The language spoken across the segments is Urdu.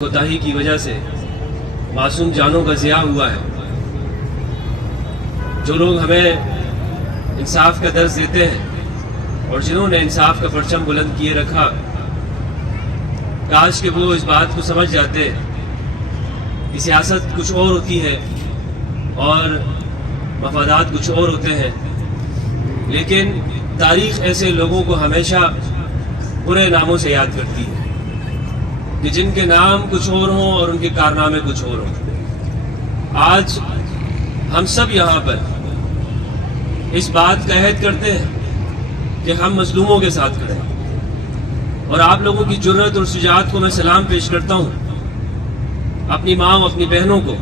کوتاہی کی وجہ سے معصوم جانوں کا ضیاع ہوا ہے۔ جو لوگ ہمیں انصاف کا درس دیتے ہیں اور جنہوں نے انصاف کا پرچم بلند کیے رکھا، کاش کہ وہ اس بات کو سمجھ جاتے کہ سیاست کچھ اور ہوتی ہے اور مفادات کچھ اور ہوتے ہیں، لیکن تاریخ ایسے لوگوں کو ہمیشہ برے ناموں سے یاد کرتی ہے کہ جن کے نام کچھ اور ہوں اور ان کے کارنامے کچھ اور ہوں۔ آج ہم سب یہاں پر اس بات کا عہد کرتے ہیں کہ ہم مظلوموں کے ساتھ کھڑے ہیں، اور آپ لوگوں کی جرأت اور شجاعت کو میں سلام پیش کرتا ہوں، اپنی ماں و اپنی بہنوں کو،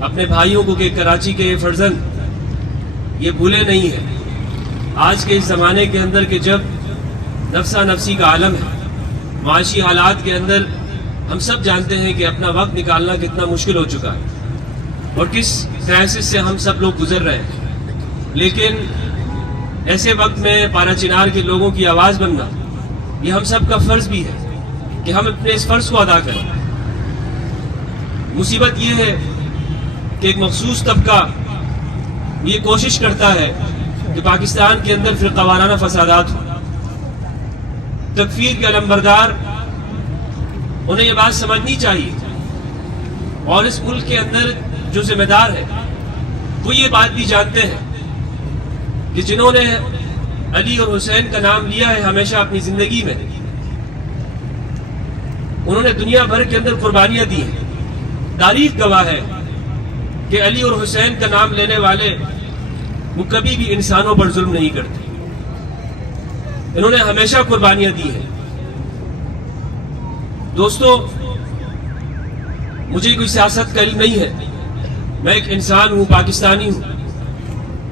اپنے بھائیوں کو کہ کراچی کے یہ فرزند یہ بھولے نہیں ہیں۔ آج کے اس زمانے کے اندر کہ جب نفسا نفسی کا عالم ہے، معاشی حالات کے اندر ہم سب جانتے ہیں کہ اپنا وقت نکالنا کتنا مشکل ہو چکا ہے اور کس کرائسس سے ہم سب لوگ گزر رہے ہیں، لیکن ایسے وقت میں پارا چنار کے لوگوں کی آواز بننا یہ ہم سب کا فرض بھی ہے کہ ہم اپنے اس فرض کو ادا کریں۔ مصیبت یہ ہے کہ ایک مخصوص طبقہ یہ کوشش کرتا ہے کہ پاکستان کے اندر فرقہ وارانہ فسادات ہوں۔ تکفیر کے علمبردار انہیں یہ بات سمجھنی چاہیے، اور اس ملک کے اندر جو ذمہ دار ہے وہ یہ بات بھی جانتے ہیں کہ جنہوں نے علی اور حسین کا نام لیا ہے ہمیشہ اپنی زندگی میں، انہوں نے دنیا بھر کے اندر قربانیاں دی ہیں۔ تاریخ گواہ ہے کہ علی اور حسین کا نام لینے والے وہ کبھی بھی انسانوں پر ظلم نہیں کرتے، انہوں نے ہمیشہ قربانیاں دی ہیں۔ دوستو، مجھے کوئی سیاست کا علم نہیں ہے، میں ایک انسان ہوں، پاکستانی ہوں،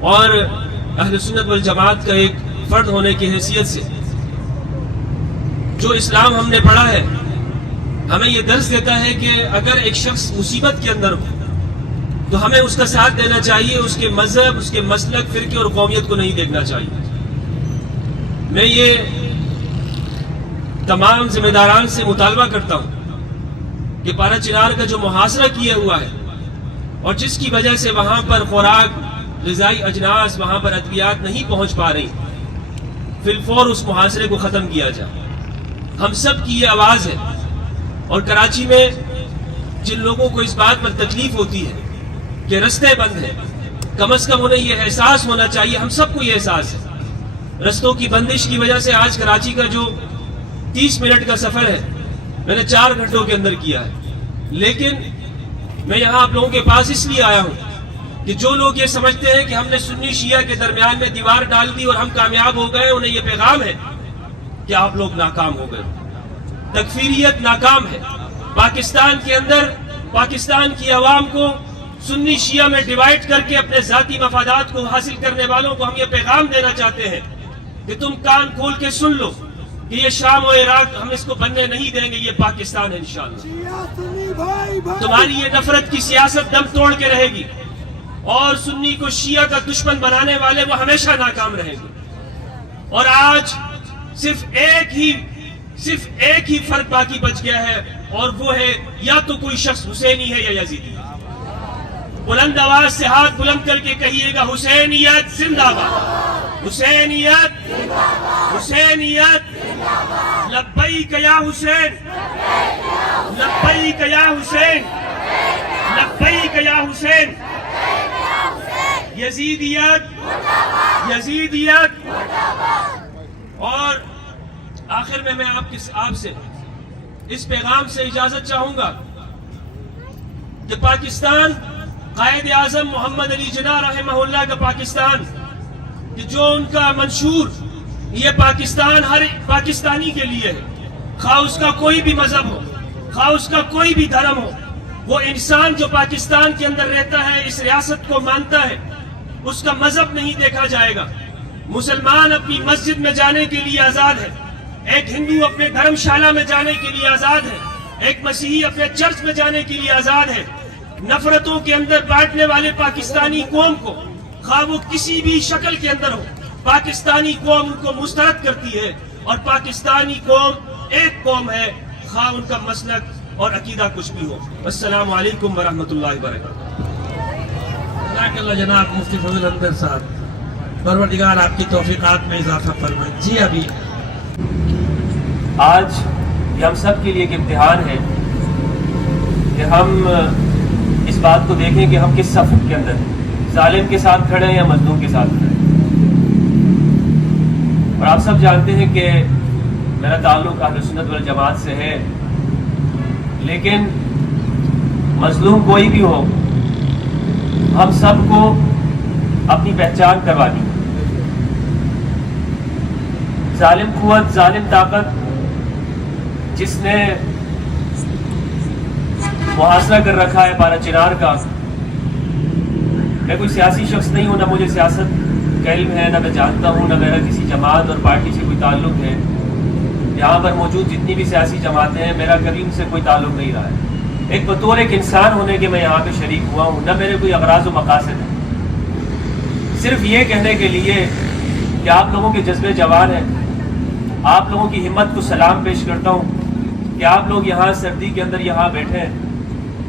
اور اہل سنت والجماعت کا ایک فرد ہونے کی حیثیت سے جو اسلام ہم نے پڑھا ہے ہمیں یہ درس دیتا ہے کہ اگر ایک شخص مصیبت کے اندر ہو تو ہمیں اس کا ساتھ دینا چاہیے، اس کے مذہب، اس کے مسلک، فرقے اور قومیت کو نہیں دیکھنا چاہیے۔ میں یہ تمام ذمہ داران سے مطالبہ کرتا ہوں کہ پارا چنار کا جو محاصرہ کیا ہوا ہے اور جس کی وجہ سے وہاں پر خوراک، غذائی اجناس، وہاں پر ادویات نہیں پہنچ پا رہی، فی الفور اس محاصرے کو ختم کیا جائے۔ ہم سب کی یہ آواز ہے، اور کراچی میں جن لوگوں کو اس بات پر تکلیف ہوتی ہے کہ رستے بند ہیں، کم از کم انہیں یہ احساس ہونا چاہیے، ہم سب کو یہ احساس ہے، رستوں کی بندش کی وجہ سے آج کراچی کا جو 30 منٹ کا سفر ہے میں نے 4 گھنٹوں کے اندر کیا ہے، لیکن میں یہاں آپ لوگوں کے پاس اس لیے آیا ہوں کہ جو لوگ یہ سمجھتے ہیں کہ ہم نے سنی شیعہ کے درمیان میں دیوار ڈال دی اور ہم کامیاب ہو گئے، انہیں یہ پیغام ہے کہ آپ لوگ ناکام ہو گئے۔ تکفیریت ناکام ہے۔ پاکستان کے اندر پاکستان کی عوام کو سنی شیعہ میں ڈیوائیڈ کر کے اپنے ذاتی مفادات کو حاصل کرنے والوں کو ہم یہ پیغام دینا چاہتے ہیں کہ تم کان کھول کے سن لو کہ یہ شام و عراق ہم اس کو بننے نہیں دیں گے، یہ پاکستان ہے انشاءاللہ۔ تمہاری یہ نفرت کی سیاست دم توڑ کے رہے گی، اور سنی کو شیعہ کا دشمن بنانے والے وہ ہمیشہ ناکام رہیں گے۔ اور آج صرف ایک ہی فرق باقی بچ گیا ہے، اور وہ ہے یا تو کوئی شخص حسینی ہے یا یزیدی۔ بلند آواز سے ہاتھ بلند کر کے کہیے گا، حسینیت زندہ باد، حسینیت، حسینیت، لبیک یا حسین، لبیک یا حسین، لبیک یا حسین، یزیدیت، یزیدیت۔ اور آخر میں آپ سے اس پیغام سے اجازت چاہوں گا کہ پاکستان قائد اعظم محمد علی جناح رحمہ اللہ کا پاکستان، کہ جو ان کا منشور یہ پاکستان ہر پاکستانی کے لیے ہے، خواہ اس کا کوئی بھی مذہب ہو، خواہ اس کا کوئی بھی دھرم ہو، وہ انسان جو پاکستان کے اندر رہتا ہے، اس ریاست کو مانتا ہے، اس کا مذہب نہیں دیکھا جائے گا۔ مسلمان اپنی مسجد میں جانے کے لیے آزاد ہے، ایک ہندو اپنے دھرم شالہ میں جانے کے لیے آزاد ہے، ایک مسیحی اپنے چرچ میں جانے کے لیے آزاد ہے۔ نفرتوں کے اندر بانٹنے والے پاکستانی قوم کو، خواہ وہ کسی بھی شکل کے اندر ہو، پاکستانی قوم ان کو مسترد کرتی ہے، اور پاکستانی قوم ایک قوم ہے، خواہ ان کا مسلک اور عقیدہ کچھ بھی ہو. السلام علیکم ورحمۃ اللہ وبرکاتہ. جزاک اللہ جناب مفتی فضل اکبر صاحب. پروردگار آپ کی توفیقات میں اضافہ فرمائے. جی ابھی آج یہ ہم سب کے لیے ایک امتحان ہے کہ ہم اس بات کو دیکھیں کہ ہم کس صف کے اندر ہیں, ظالم کے ساتھ کھڑے ہیں یا مظلوم کے ساتھ کھڑے ہیں. اور آپ سب جانتے ہیں کہ میرا تعلق اہل سنت والجماعت سے ہے, لیکن مظلوم کوئی بھی ہو ہم سب کو اپنی پہچان کروانی. ظالم قوت, ظالم طاقت جس نے محاصرہ کر رکھا ہے پارا چنار کا. میں کوئی سیاسی شخص نہیں ہوں, نہ مجھے سیاست کا علم ہے, نہ میں جانتا ہوں, نہ میرا کسی جماعت اور پارٹی سے کوئی تعلق ہے. یہاں پر موجود جتنی بھی سیاسی جماعتیں ہیں میرا کبھی ان سے کوئی تعلق نہیں رہا ہے. ایک بطور ایک انسان ہونے کے میں یہاں پہ شریک ہوا ہوں, نہ میرے کوئی اغراض و مقاصد ہیں. صرف یہ کہنے کے لیے کہ آپ لوگوں کے جذبے جوان ہیں, آپ لوگوں کی ہمت کو سلام پیش کرتا ہوں کہ آپ لوگ یہاں سردی کے اندر یہاں بیٹھے ہیں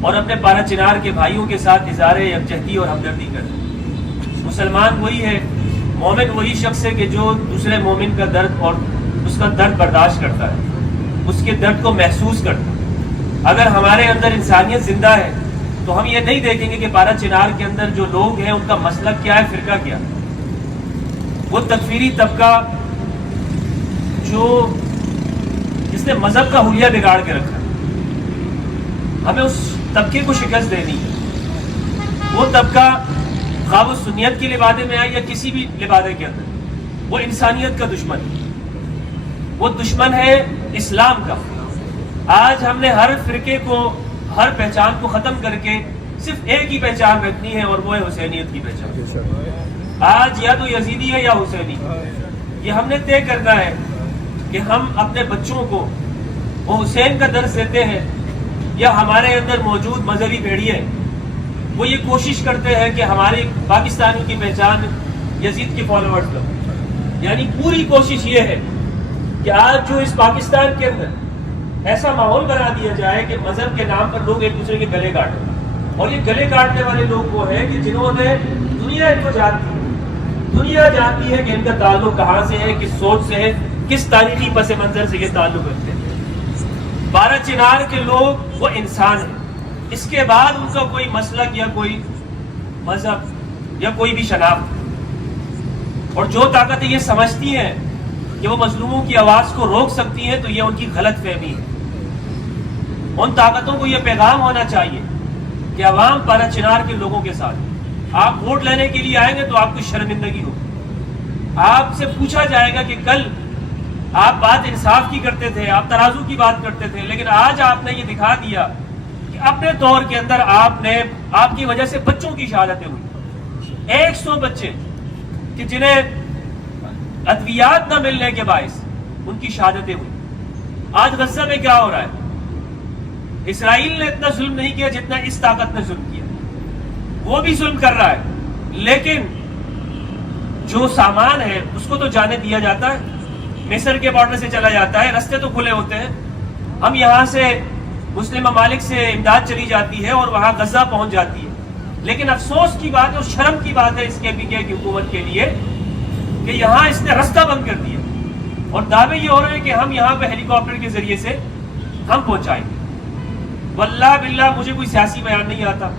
اور اپنے پارا چنار کے بھائیوں کے ساتھ اظہار یکجہتی اور ہمدردی کریں. مسلمان وہی ہے, مومن وہی شخص ہے کہ جو دوسرے مومن کا درد اور اس کا درد برداشت کرتا ہے, اس کے درد کو محسوس کرتا ہے. اگر ہمارے اندر انسانیت زندہ ہے تو ہم یہ نہیں دیکھیں گے کہ پارا چنار کے اندر جو لوگ ہیں ان کا مسلک کیا ہے, فرقہ کیا. وہ تکفیری طبقہ جو جس نے مذہب کا حلیہ بگاڑ کے رکھا, ہمیں اس طبقے کو شکست دینی ہے. وہ طبقہ خواہ وہ سنیت کی لبادے میں آئے یا کسی بھی لبادے کے اندر, وہ انسانیت کا دشمن ہے, وہ دشمن ہے اسلام کا. آج ہم نے ہر فرقے کو, ہر پہچان کو ختم کر کے صرف ایک ہی پہچان رکھنی ہے اور وہ ہے حسینیت کی پہچان. آج یا تو یزیدی ہے یا حسینی. یہ ہم نے طے کرنا ہے کہ ہم اپنے بچوں کو وہ حسین کا درس دیتے ہیں یا ہمارے اندر موجود مذہبی بھیڑیے وہ یہ کوشش کرتے ہیں کہ ہماری پاکستانیوں کی پہچان یزید کے فالوورز لو. یعنی پوری کوشش یہ ہے کہ آج جو اس پاکستان کے اندر ایسا ماحول بنا دیا جائے کہ مذہب کے نام پر لوگ ایک دوسرے کے گلے کاٹیں. اور یہ گلے کاٹنے والے لوگ وہ ہیں کہ جنہوں نے دنیا ان کو جانتی ہے, دنیا جانتی ہے کہ ان کا تعلق کہاں سے ہے, کس سوچ سے ہے, کس تاریخی پس منظر سے یہ تعلق رکھتے ہیں. پارا چنار کے لوگ وہ انسان ہیں, اس کے بعد ان کا کوئی مسلک یا کوئی مذہب یا کوئی بھی شناخت. اور جو طاقتیں یہ سمجھتی ہیں کہ وہ مظلوموں کی آواز کو روک سکتی ہیں تو یہ ان کی غلط فہمی ہے. ان طاقتوں کو یہ پیغام ہونا چاہیے کہ عوام پارا چنار کے لوگوں کے ساتھ. آپ ووٹ لینے کے لیے آئیں گے تو آپ کو شرمندگی ہو. آپ سے پوچھا جائے گا کہ کل آپ بات انصاف کی کرتے تھے, آپ ترازو کی بات کرتے تھے, لیکن آج آپ نے یہ دکھا دیا کہ اپنے دور کے اندر آپ کی وجہ سے بچوں کی شہادتیں ہوئی. 100 بچے کہ جنہیں ادویات نہ ملنے کے باعث ان کی شہادتیں ہوئی. آج غزہ میں کیا ہو رہا ہے؟ اسرائیل نے اتنا ظلم نہیں کیا جتنا اس طاقت نے ظلم کیا. وہ بھی ظلم کر رہا ہے, لیکن جو سامان ہے اس کو تو جانے دیا جاتا ہے, مصر کے بارڈر سے چلا جاتا ہے, رستے تو کھلے ہوتے ہیں. ہم یہاں سے مسلم ممالک سے امداد چلی جاتی ہے اور وہاں غزہ پہنچ جاتی ہے. لیکن افسوس کی بات ہے اور شرم کی بات ہے اس کے پی کے کی حکومت کے لیے کہ یہاں اس نے رستہ بند کر دیا اور دعوے یہ ہو رہے ہیں کہ ہم یہاں پہ ہیلی کاپٹر کے ذریعے سے ہم پہنچائیں گے. واللہ باللہ مجھے کوئی سیاسی بیان نہیں آتا,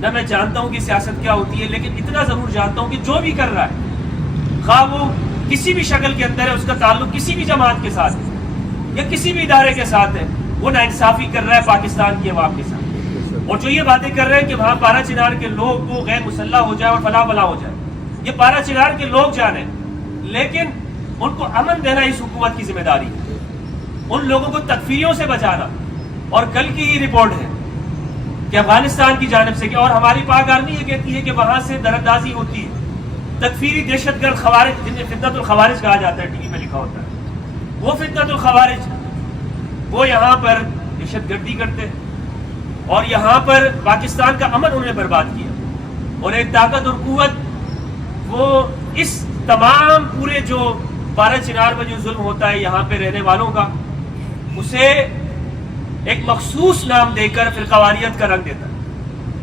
نہ میں جانتا ہوں کہ سیاست کیا ہوتی ہے, لیکن اتنا ضرور جانتا ہوں کہ جو بھی کر رہا ہے خواہ وہ کسی بھی شکل کے اندر ہے, اس کا تعلق کسی بھی جماعت کے ساتھ ہے یا کسی بھی ادارے کے ساتھ ہے, وہ ناانصافی کر رہا ہے پاکستان کی عوام کے ساتھ. اور جو یہ باتیں کر رہے ہیں کہ وہاں پارا چنار کے لوگ وہ غیر مسلح ہو جائے اور فلاں فلاں ہو جائے, یہ پارا چنار کے لوگ جانیں, لیکن ان کو امن دینا اس حکومت کی ذمہ داری ہے, ان لوگوں کو تکفیریوں سے بچانا. اور کل کی ہی رپورٹ ہے کہ افغانستان کی جانب سے کہ اور ہماری پاک آرمی یہ کہتی ہے کہ وہاں سے درندازی ہوتی ہے, تکفیری دہشت گرد خوارج جنہیں فتنۃ الخوارج کہا جاتا ہے, ٹی وی پہ لکھا ہوتا ہے, وہ فتنۃ الخوارج وہ یہاں پر دہشت گردی کرتے اور یہاں پر پاکستان کا امن انہوں نے برباد کیا. اور ایک طاقت اور قوت وہ اس تمام پورے جو پارا چنار میں جو ظلم ہوتا ہے یہاں پہ رہنے والوں کا, اسے ایک مخصوص نام دے کر فرقواریت کا رنگ دیتا ہے.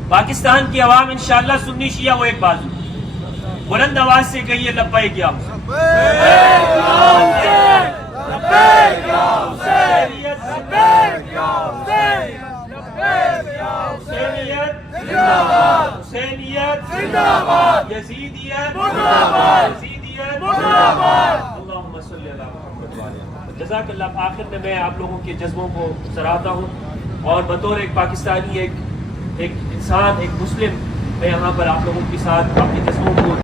پاکستان کی عوام انشاءاللہ سنی شیعہ وہ ایک بازو. بلند آواز سے کہیے لبیک یا حسینیت یزیدیت اللہم صلی اللہ محمد. جزاک اللہ. آخر میں آپ لوگوں کے جذبوں کو سراہتا ہوں اور بطور ایک پاکستانی ایک انسان ایک مسلم میں یہاں پر آپ لوگوں کے ساتھ اپنے جذبوں کو